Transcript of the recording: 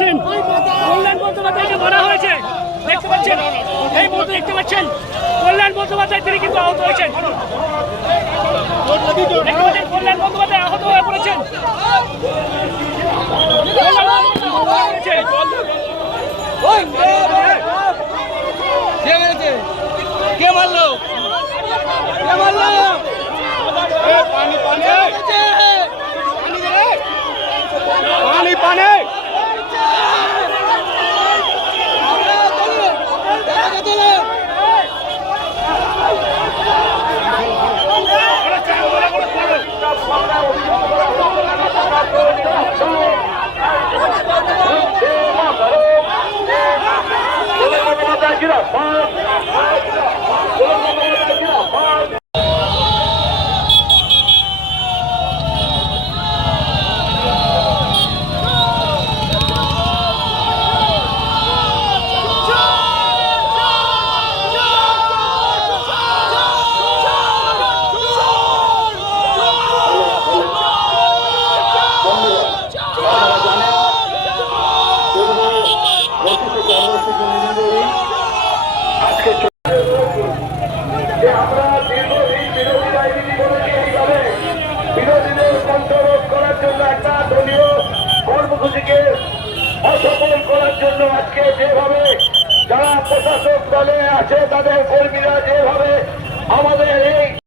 পাচ্ছেন কল্যাণ বন্দ্যোপাধ্যায়কে মারা হয়েছে, দেখতে পাচ্ছেন এই মুহূর্তে দেখতে পাচ্ছেন কল্যাণ বন্দ্যোপাধ্যায় তিনি কিন্তু আহত হয়েছেন, দেখতে পাচ্ছেন কল্যাণ বন্দ্যোপাধ্যায় আহত হয়ে পড়েছেন। কে মারলো? কে মারলো? পানি পানি পানি পানি বিরোধীদের কণ্ঠরোধ করার জন্য একটা দলীয় কর্মসূচিকে অসফল করার জন্য আজকে যেভাবে যারা প্রশাসক দলে আছে তাদের কর্মীরা যেভাবে আমাদের এই